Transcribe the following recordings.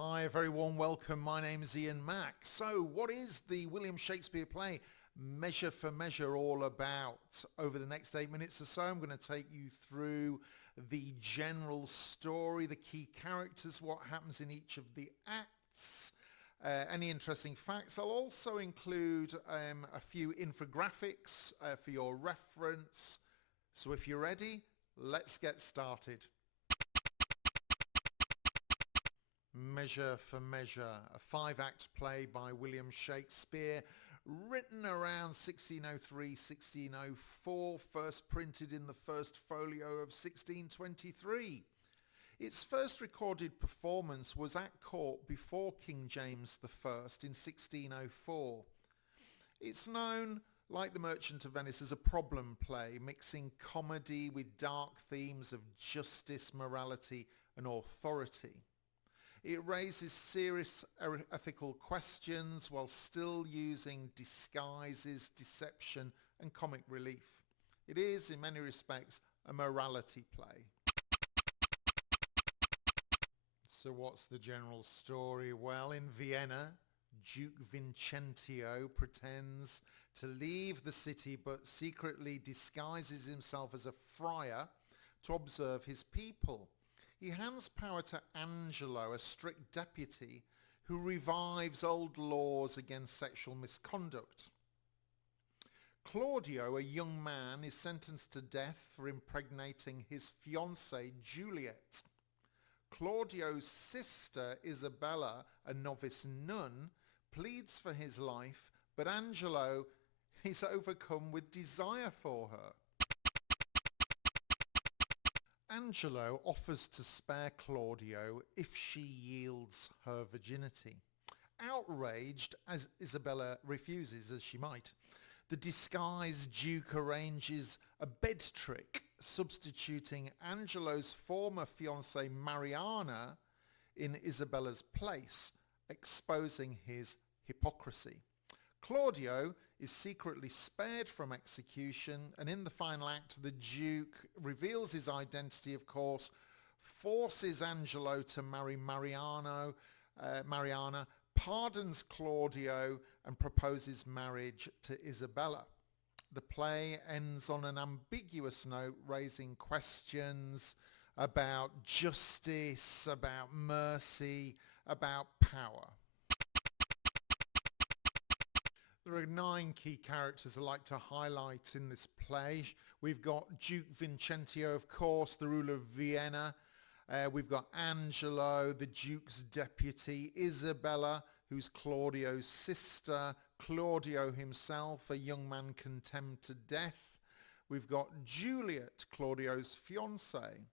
Hi, a very warm welcome. My name is Ian Mack. So what is the William Shakespeare play Measure for Measure all about? Over the next 8 minutes or so, I'm going to take you through the general story, the key characters, what happens in each of the acts, any interesting facts. I'll also include a few infographics for your reference. So if you're ready, let's get started. Measure for Measure, a 5-act play by William Shakespeare, written around 1603-1604, first printed in the first folio of 1623. Its first recorded performance was at court before King James I in 1604. It's known, like The Merchant of Venice, as a problem play, mixing comedy with dark themes of justice, morality and authority. It raises serious ethical questions while still using disguises, deception and comic relief. It is, in many respects, a morality play. So what's the general story? Well, in Vienna, Duke Vincentio pretends to leave the city but secretly disguises himself as a friar to observe his people. He hands power to Angelo, a strict deputy, who revives old laws against sexual misconduct. Claudio, a young man, is sentenced to death for impregnating his fiancée Juliet. Claudio's sister Isabella, a novice nun, pleads for his life, but Angelo is overcome with desire for her. Angelo offers to spare Claudio if she yields her virginity. Outraged, as Isabella refuses, as she might, the disguised Duke arranges a bed trick, substituting Angelo's former fiancée Mariana in Isabella's place, exposing his hypocrisy. Claudio is secretly spared from execution, and in the final act the Duke reveals his identity, of course, forces Angelo to marry Mariana, pardons Claudio and proposes marriage to Isabella. The play ends on an ambiguous note, raising questions about justice, about mercy, about power. There are 9 key characters I'd like to highlight in this play. We've got Duke Vincentio, of course, the ruler of Vienna. We've got Angelo, the Duke's deputy. Isabella, who's Claudio's sister. Claudio himself, a young man condemned to death. We've got Juliet, Claudio's fiancée.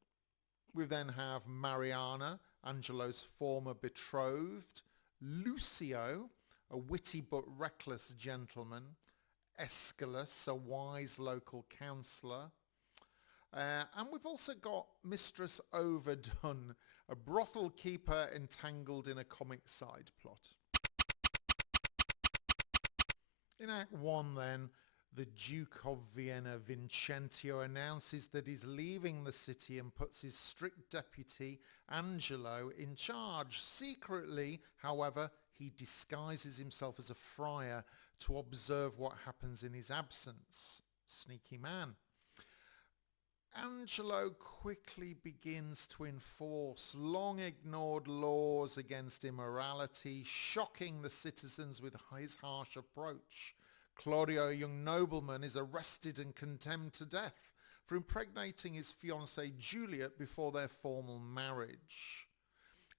We then have Mariana, Angelo's former betrothed. Lucio, a witty but reckless gentleman. Aeschylus, a wise local counsellor. And we've also got Mistress Overdone, a brothel keeper entangled in a comic side plot. In Act 1 then, the Duke of Vienna, Vincentio, announces that he's leaving the city and puts his strict deputy, Angelo, in charge. Secretly, however, he disguises himself as a friar to observe what happens in his absence. Sneaky man. Angelo quickly begins to enforce long-ignored laws against immorality, shocking the citizens with his harsh approach. Claudio, a young nobleman, is arrested and condemned to death for impregnating his fiancée Juliet before their formal marriage.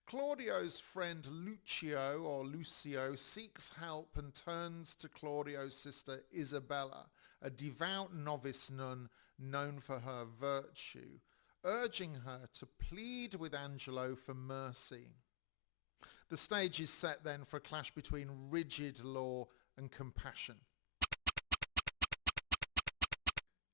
Claudio's friend Lucio seeks help and turns to Claudio's sister Isabella, a devout novice nun known for her virtue, urging her to plead with Angelo for mercy. The stage is set then for a clash between rigid law and compassion.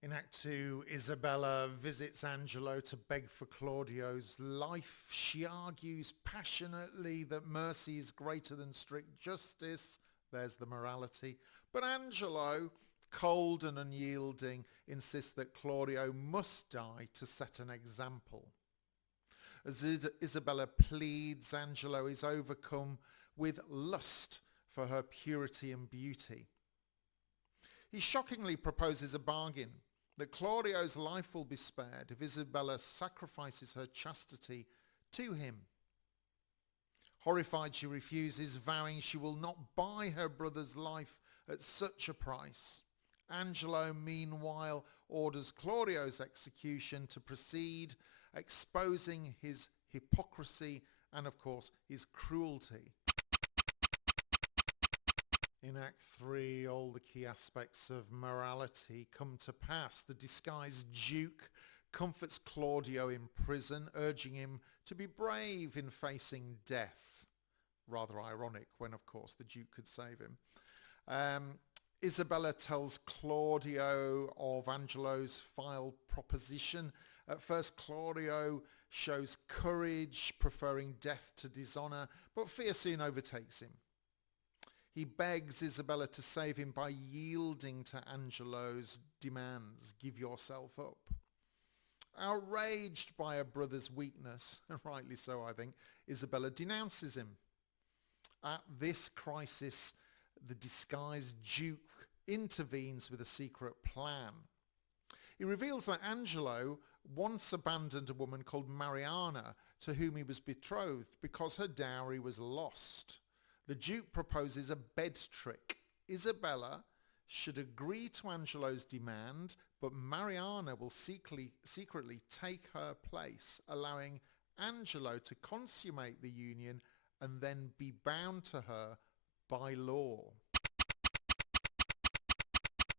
In Act 2, Isabella visits Angelo to beg for Claudio's life. She argues passionately that mercy is greater than strict justice. There's the morality. But Angelo, cold and unyielding, insists that Claudio must die to set an example. As Isabella pleads, Angelo is overcome with lust for her purity and beauty. He shockingly proposes a bargain that Claudio's life will be spared if Isabella sacrifices her chastity to him. Horrified, she refuses, vowing she will not buy her brother's life at such a price. Angelo, meanwhile, orders Claudio's execution to proceed, exposing his hypocrisy and, of course, his cruelty. In Act 3, all the key aspects of morality come to pass. The disguised Duke comforts Claudio in prison, urging him to be brave in facing death. Rather ironic when, of course, the Duke could save him. Isabella tells Claudio of Angelo's vile proposition. At first, Claudio shows courage, preferring death to dishonour, but fear soon overtakes him. He begs Isabella to save him by yielding to Angelo's demands. Give yourself up. Outraged by her brother's weakness, and rightly so I think, Isabella denounces him. At this crisis, the disguised Duke intervenes with a secret plan. He reveals that Angelo once abandoned a woman called Mariana, to whom he was betrothed, because her dowry was lost. The Duke proposes a bed trick. Isabella should agree to Angelo's demand, but Mariana will secretly take her place, allowing Angelo to consummate the union and then be bound to her by law.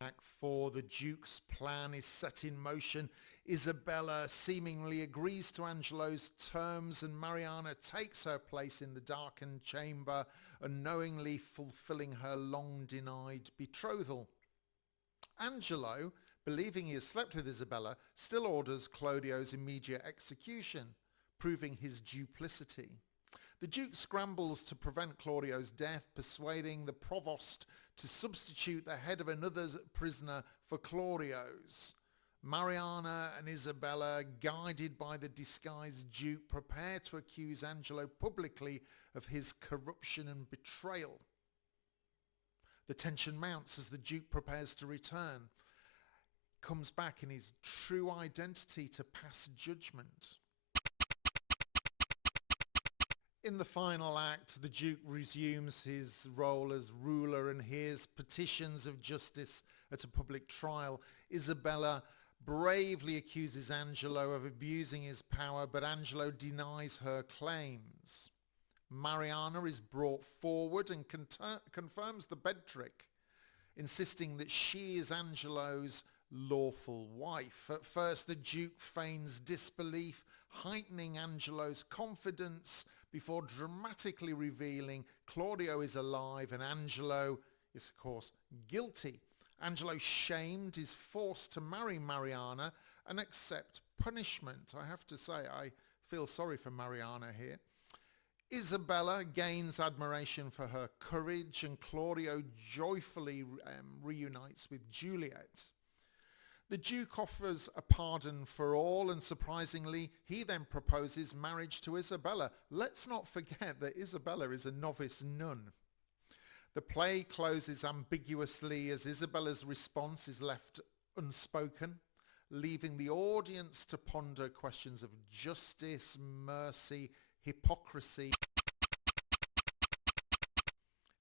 Act 4, the Duke's plan is set in motion. Isabella seemingly agrees to Angelo's terms, and Mariana takes her place in the darkened chamber, unknowingly fulfilling her long-denied betrothal. Angelo, believing he has slept with Isabella, still orders Claudio's immediate execution, proving his duplicity. The Duke scrambles to prevent Claudio's death, persuading the provost to substitute the head of another prisoner for Claudio's. Mariana and Isabella, guided by the disguised Duke, prepare to accuse Angelo publicly of his corruption and betrayal. The tension mounts as the Duke prepares to return. He comes back in his true identity to pass judgment. In the final act, the Duke resumes his role as ruler and hears petitions of justice at a public trial. Isabella bravely accuses Angelo of abusing his power, but Angelo denies her claims. Mariana is brought forward and confirms the bed trick, insisting that she is Angelo's lawful wife. At first, the Duke feigns disbelief, heightening Angelo's confidence before dramatically revealing Claudio is alive and Angelo is, of course, guilty. Angelo, shamed, is forced to marry Mariana and accept punishment. I have to say, I feel sorry for Mariana here. Isabella gains admiration for her courage, and Claudio joyfully reunites with Juliet. The Duke offers a pardon for all, and surprisingly, he then proposes marriage to Isabella. Let's not forget that Isabella is a novice nun. The play closes ambiguously as Isabella's response is left unspoken, leaving the audience to ponder questions of justice, mercy, hypocrisy.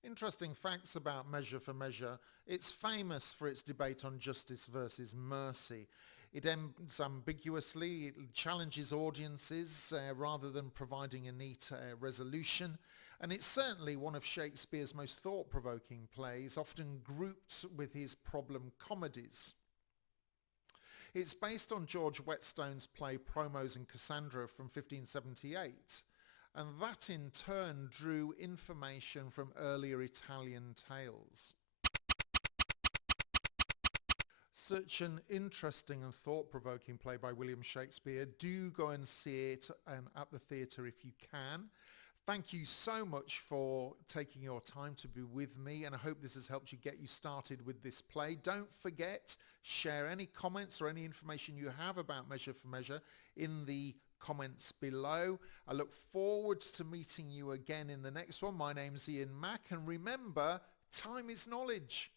Interesting facts about Measure for Measure. It's famous for its debate on justice versus mercy. It ends ambiguously, it challenges audiences rather than providing a neat resolution. And it's certainly one of Shakespeare's most thought-provoking plays, often grouped with his problem comedies. It's based on George Whetstone's play Promos and Cassandra from 1578. And that in turn drew information from earlier Italian tales. Such an interesting and thought-provoking play by William Shakespeare. Do go and see it at the theatre if you can. Thank you so much for taking your time to be with me, and I hope this has helped you get you started with this play. Don't forget, share any comments or any information you have about Measure for Measure in the comments below. I look forward to meeting you again in the next one. My name's Ian Mack, and remember, time is knowledge.